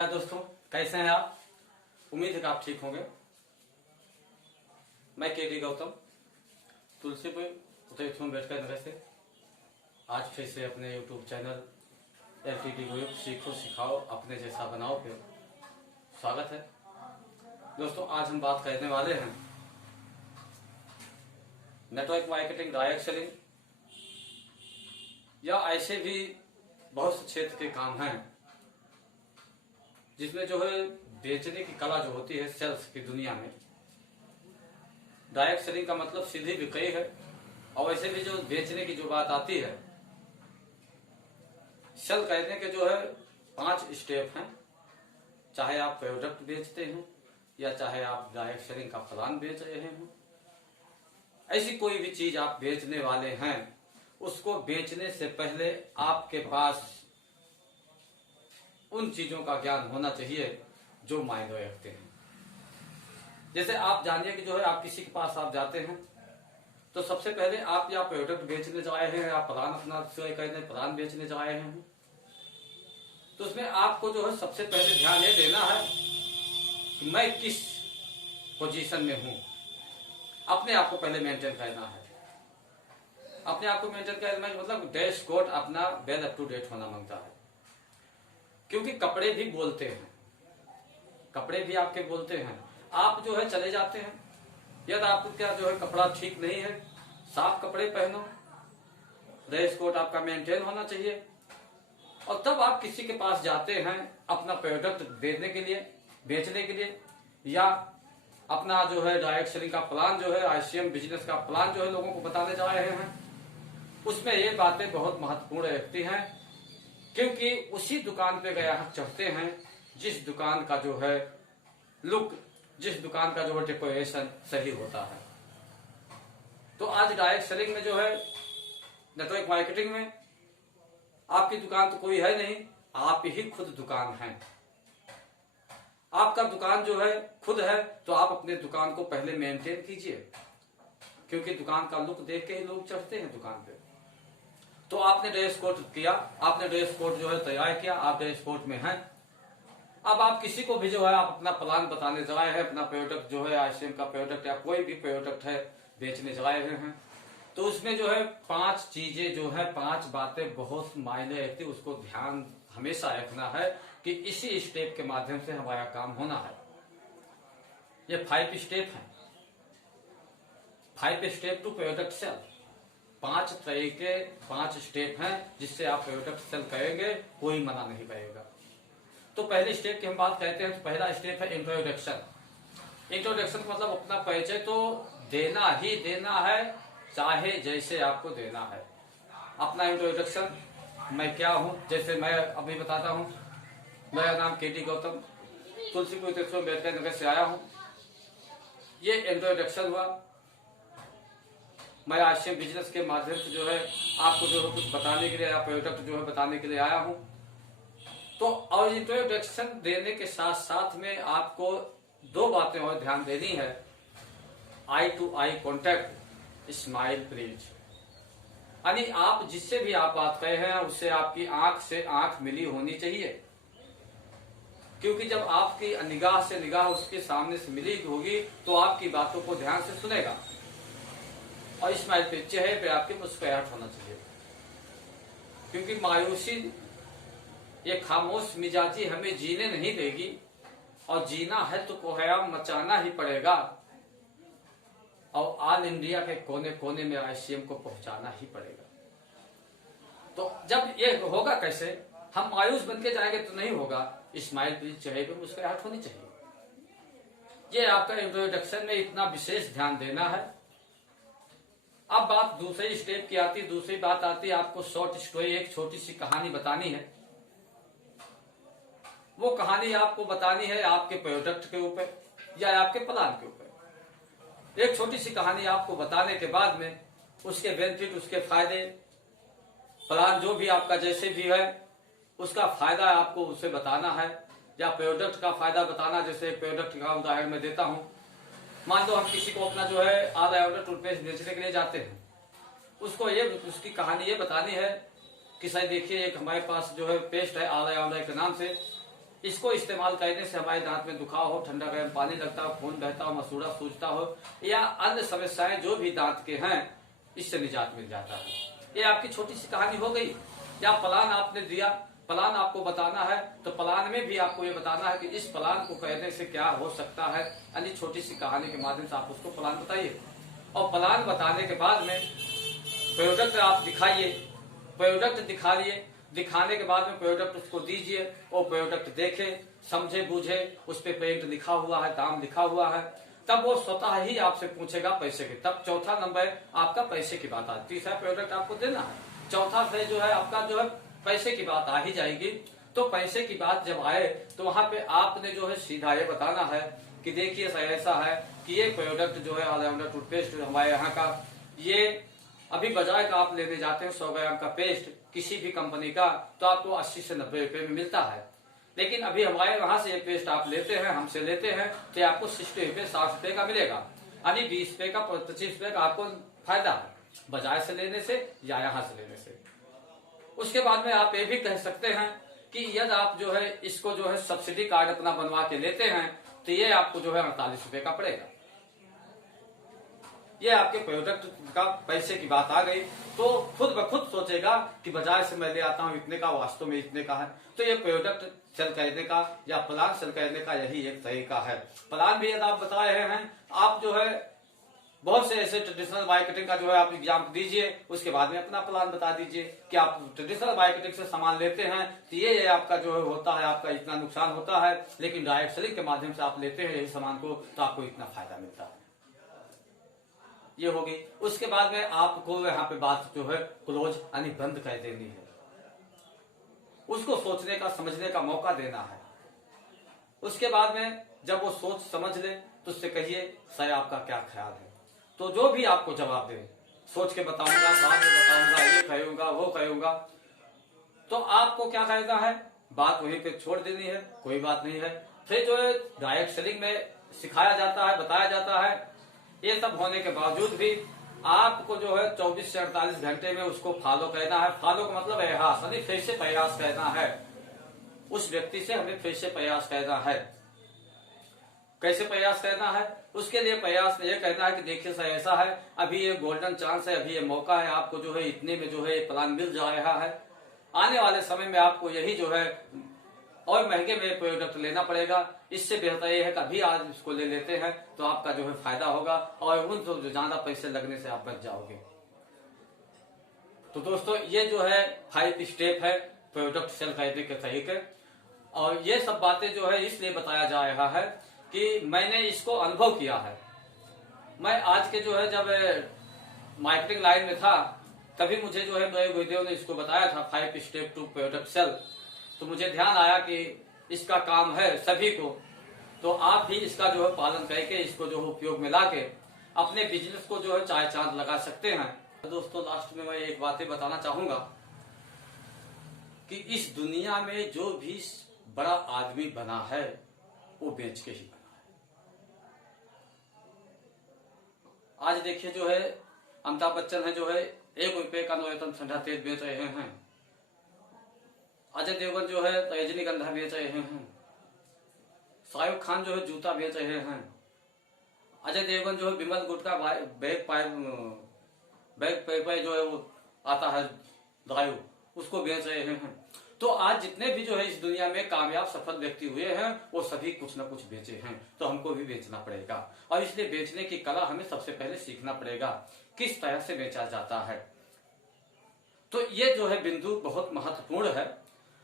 दोस्तों, कैसे हैं आप? उम्मीद है कि आप ठीक होंगे। मैं केडी गौतम तुलसीपुर उत्तराखंड बैठकर नगर से आज फिर से अपने यूट्यूब चैनल LTD ग्रुप सीखो सिखाओ अपने जैसा बनाओ पे स्वागत है। दोस्तों, आज हम बात करने वाले हैं नेटवर्क मार्केटिंग, डायरेक्ट सेलिंग या ऐसे भी बहुत से क्षेत्र के काम हैं जिसमें जो है बेचने की कला जो होती है सेल्स की दुनिया में। डायरेक्ट सेलिंग का मतलब सीधी बिक्री है और वैसे भी जो बेचने की जो बात आती है, सेल करने के जो है 5 स्टेप हैं। चाहे आप प्रोडक्ट बेचते हैं या चाहे आप डायरेक्ट सेलिंग का प्लान बेच रहे हैं, ऐसी कोई भी चीज आप बेचने वाले हैं, उसको बेचने से पहले आपके पास उन चीजों का ज्ञान होना चाहिए जो मायने रखते हैं। जैसे आप जानिए कि जो है आप किसी के पास आप जाते हैं तो सबसे पहले आप या प्रोडक्ट बेचने जा रहे हैं या प्लान अपना प्लान बेचने जा रहे हैं, तो उसमें आपको जो है सबसे पहले ध्यान ये देना है कि मैं किस पोजीशन में हूं। अपने आप को पहले मेंटेन करना है। अपने आप को मेंटेन करना मतलब डैश कोड अपना वेल अप टू डेट होना मांगता है, क्योंकि कपड़े भी बोलते हैं, कपड़े भी आपके बोलते हैं। आप जो है चले जाते हैं, यदि आपको क्या जो है कपड़ा ठीक नहीं है, साफ कपड़े पहनो, ड्रेस कोड आपका मेंटेन होना चाहिए, और तब आप किसी के पास जाते हैं अपना प्रोडक्ट देने के लिए, बेचने के लिए, या अपना जो है डायरेक्ट सेलिंग का प्लान जो है ICM बिजनेस का प्लान जो है लोगों को बताने जा रहे हैं। उसमें ये बातें बहुत महत्वपूर्ण रखती हैं, क्योंकि उसी दुकान पे ग्राहक चढ़ते हैं जिस दुकान का जो है लुक, जिस दुकान का जो है डेकोरेशन सही होता है। तो आज डायरेक्ट सेलिंग में जो है नेटवर्क मार्केटिंग में आपकी दुकान तो कोई है नहीं, आप ही खुद दुकान हैं। आपका दुकान जो है खुद है, तो आप अपने दुकान को पहले मेंटेन कीजिए, क्योंकि दुकान का लुक देख के ही लोग चढ़ते हैं दुकान पे। तो आपने ड्रेस कोड किया, आपने ड्रेस कोड जो है तैयार किया, आप ड्रेस कोड में हैं। अब आप किसी को भी जो है आप अपना प्लान बताने जा रहे हैं, अपना प्रोडक्ट जो है ICM का प्रोडक्ट या कोई भी प्रोडक्ट है बेचने जा रहे हैं, तो उसमें जो है 5 चीजें जो है 5 बातें बहुत मायने रखती है। उसको ध्यान हमेशा रखना है कि इसी स्टेप के माध्यम से हमारा काम होना है। ये 5 स्टेप है, 5 स्टेप टू प्रोडक्ट सेल। 5 तरीके 5 स्टेप हैं जिससे आप प्रोडक्ट सेल करेंगे, कोई मना नहीं करेगा। तो पहले स्टेप की हम बात करते हैं, तो पहला स्टेप है इंट्रोडक्शन। इंट्रोडक्शन का मतलब अपना परिचय तो देना ही देना है, चाहे जैसे आपको देना है। अपना इंट्रोडक्शन, मैं क्या हूं, जैसे मैं अभी बताता हूं, मेरा नाम केडी गौतम तुलसीपुर बैठकर नगर से आया हूं। ये इंट्रोडक्शन हुआ। मैं ICM बिजनेस के माध्यम से जो है आपको जो है कुछ बताने के लिए या प्रोडक्ट जो है बताने के लिए आया हूं। तो और इंट्रोडक्शन देने के साथ साथ में आपको 2 बातें और ध्यान देनी है। Eye to eye contact, smile please. यानी आप जिससे भी आप बात कर रहे हैं उससे आपकी आंख से आंख मिली होनी चाहिए, क्योंकि जब आपकी निगाह से निगाह उसके सामने से मिली होगी तो आपकी बातों को ध्यान से सुनेगा, और स्माइल पे चेहरे पे आपके मुस्कुराहट होना चाहिए। क्योंकि मायूसी, ये खामोश मिजाजी हमें जीने नहीं देगी, और जीना है तो कोहराम मचाना ही पड़ेगा, और ऑल इंडिया के कोने कोने में ICM को पहुंचाना ही पड़ेगा। तो जब ये होगा कैसे, हम मायूस बन के जाएंगे तो नहीं होगा। स्माइल प्लीज, चेहरे पे मुस्कुराहट होनी चाहिए। ये आपका इंट्रोडक्शन में इतना विशेष ध्यान देना है। अब बात दूसरे स्टेप की आती, दूसरी बात आती है आपको शॉर्ट स्टोरी, एक छोटी सी कहानी बतानी है। वो कहानी आपको बतानी है आपके प्रोडक्ट के ऊपर या आपके प्लान के ऊपर। एक छोटी सी कहानी आपको बताने के बाद में उसके बेनिफिट, उसके फायदे, प्लान जो भी आपका जैसे भी है उसका फायदा आपको उसे बताना है, या प्रोडक्ट का फायदा बताना। जैसे प्रोडक्ट का उदाहरण मैं देता हूं, मान लो हम किसी को अपना जो है ऑल टूथपेस्ट बेचने के लिए जाते हैं, उसको ये उसकी कहानी ये बतानी है कि सर देखिए एक हमारे पास जो है पेस्ट है ऑल के नाम से, इसको इस्तेमाल करने से हमारे दांत में दुखाव हो, ठंडा गर्म पानी लगता हो, खून बहता हो, मसूड़ा सूजता हो या अन्य समस्याएं जो भी दांत के हैं, इससे निजात मिल जाता है। ये आपकी छोटी सी कहानी हो गई। या प्लान आपने दिया, प्लान आपको बताना है, तो प्लान में भी आपको ये बताना है कि इस प्लान को कहने से क्या हो सकता है, यानी छोटी सी कहानी के माध्यम से आप उसको प्लान बताइए। और प्लान बताने के बाद में प्रोडक्ट आप दिखाइए, प्रोडक्ट दिखा लिए, दिखाने के बाद में प्रोडक्ट उसको दीजिए, वो प्रोडक्ट देखे, समझे, बूझे, उस पे पेंट लिखा हुआ है, दाम लिखा हुआ है, तब वो स्वतः ही आपसे पूछेगा पैसे की। तब चौथा नंबर आपका पैसे की बात आती है। तीसरा प्रोडक्ट आपको देना है, चौथा से जो है आपका जो है पैसे की बात आ ही जाएगी। तो पैसे की बात जब आए तो वहां पे आपने जो है सीधा ये बताना है कि देखिए ऐसा है कि ये प्रोडक्ट जो है ऑलराउंडर टूथपेस्ट हमारे यहाँ का, ये अभी बाजार का आप लेने जाते हैं 100 ग्राम का पेस्ट किसी भी कंपनी का, तो आपको 80 से 90 रुपए में मिलता है। लेकिन अभी हमारे वहां से ये पेस्ट आप लेते हैं, हमसे लेते हैं, तो आपको 60 रुपए 60 रुपए का मिलेगा, यानी 20 रुपए का 25 रुपए का आपको फायदा है बाजार से लेने से या यहाँ से लेने से। उसके बाद में आप ये भी कह सकते हैं कि यदि आप जो है इसको जो है सब्सिडी कार्ड अपना बनवा के लेते हैं तो ये आपको जो है 48 रुपए का पड़ेगा। ये आपके प्रोडक्ट का पैसे की बात आ गई, तो खुद ब खुद सोचेगा कि बाजार से मैं ले आता हूँ इतने का, वास्तव में इतने का है। तो ये प्रोडक्ट सेल करने का या प्लान सेल करने का यही एक तरीका है। प्लान भी यदि आप बता रहे हैं, आप जो है बहुत से ऐसे ट्रेडिशनल मार्केटिंग का जो है आप एग्जाम दीजिए, उसके बाद में अपना प्लान बता दीजिए कि आप ट्रेडिशनल मार्केटिंग से सामान लेते हैं तो ये आपका जो है होता है, आपका इतना नुकसान होता है, लेकिन डायरेक्ट सेलिंग के माध्यम से आप लेते हैं यही सामान को तो आपको इतना फायदा मिलता है। ये होगी। उसके बाद में आपको यहाँ पे बात जो है क्लोज यानी बंद कर देनी है, उसको सोचने का समझने का मौका देना है। उसके बाद में जब वो सोच समझ ले तो उससे कहिए सर आपका क्या ख्याल है, तो जो भी आपको जवाब दे, सोच के बताऊंगा, बाद में बताऊंगा, ये कहूंगा, वो कहूंगा, तो आपको क्या कहना है, बात वहीं पे छोड़ देनी है, कोई बात नहीं है। फिर जो है डायरेक्ट सेलिंग में सिखाया जाता है, बताया जाता है। ये सब होने के बावजूद भी आपको जो है 24 से 48 घंटे में उसको फॉलो करना है। फॉलो का मतलब एहसास, यानी फिर से प्रयास करना है, उस व्यक्ति से हमें फिर से प्रयास करना है। कैसे प्रयास करना है, उसके लिए प्रयास ये कहना है कि देखिए सर ऐसा है, अभी ये गोल्डन चांस है, अभी ये मौका है, आपको जो है इतने में जो है ये प्लान मिल जा रहा है। आने वाले समय में आपको यही जो है और महंगे में प्रोडक्ट लेना पड़ेगा। इससे बेहतर ये है कि अभी आज इसको ले लेते हैं तो आपका जो है फायदा होगा और उन जो ज्यादा पैसे लगने से आप बच जाओगे। तो दोस्तों ये जो है 5 स्टेप है प्रोडक्ट सेल करने के तरीके, और ये सब बातें जो है इसलिए बताया जा रहा है कि मैंने इसको अनुभव किया है। मैं आज के जो है जब मार्केटिंग लाइन में था तभी मुझे जो है मेरे गुरुदेव ने इसको बताया था 5 स्टेप टू प्रोडक्ट सेल। तो मुझे ध्यान आया कि इसका काम है सभी को, तो आप भी इसका जो है पालन करके इसको जो है उपयोग में लाके अपने बिजनेस को जो है चार चांद लगा सकते हैं। तो दोस्तों लास्ट में मैं एक बातें बताना चाहूंगा कि इस दुनिया में जो भी बड़ा आदमी बना है वो बेच के ही बना है। आज देखिए जो है अमिताभ बच्चन है जो है 1 रुपए का नवरत्न ठंडा तेल बेच रहे हैं। अजय देवगन जो है रजनीगंधा बेच रहे हैं। शाहरुख खान जो है जूता बेच रहे हैं। अजय देवगन जो है विमल गुटका बैग पे जो है वो आता है दारू, उसको बेच रहे हैं। तो आज जितने भी जो है इस दुनिया में कामयाब सफल व्यक्ति हुए हैं वो सभी कुछ न कुछ बेचे हैं, तो हमको भी बेचना पड़ेगा। और इसलिए बेचने की कला हमें सबसे पहले सीखना पड़ेगा, किस तरह से बेचा जाता है। तो ये जो है बिंदु बहुत महत्वपूर्ण है,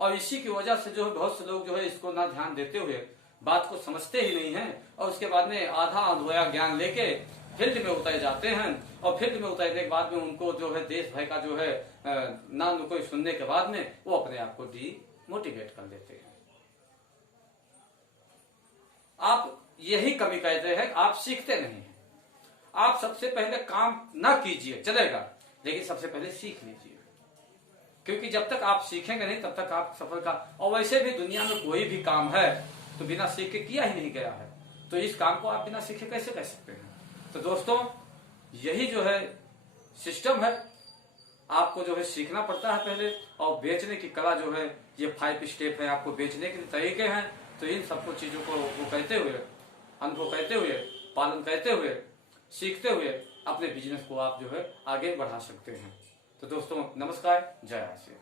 और इसी की वजह से जो है बहुत से लोग जो है इसको ना ध्यान देते हुए बात को समझते ही नहीं हैं, और उसके बाद में आधा अधूरा ज्ञान लेके फील्ड में उतर जाते हैं। और फील्ड में उतरने के बाद में उनको जो है देश भर का जो है ना कोई सुनने के बाद में वो अपने आप को डिमोटिवेट कर लेते हैं। आप यही कमी कहते हैं, आप सीखते नहीं हैं। आप सबसे पहले काम ना कीजिए चलेगा, लेकिन सबसे पहले सीख लीजिए, क्योंकि जब तक आप सीखेंगे नहीं तब तक आप सफल का। और वैसे भी दुनिया में कोई भी काम है तो बिना सीख के किया ही नहीं गया है, तो इस काम को आप बिना सीखे कैसे कर सकते हैं। तो दोस्तों यही जो है सिस्टम है, आपको जो है सीखना पड़ता है पहले, और बेचने की कला जो है ये 5 स्टेप है, आपको बेचने के तरीके हैं। तो इन सबको चीजों को वो कहते हुए, अनुभव कहते हुए, पालन कहते हुए, सीखते हुए अपने बिजनेस को आप जो है आगे बढ़ा सकते हैं। तो दोस्तों नमस्कार, जय आशीष।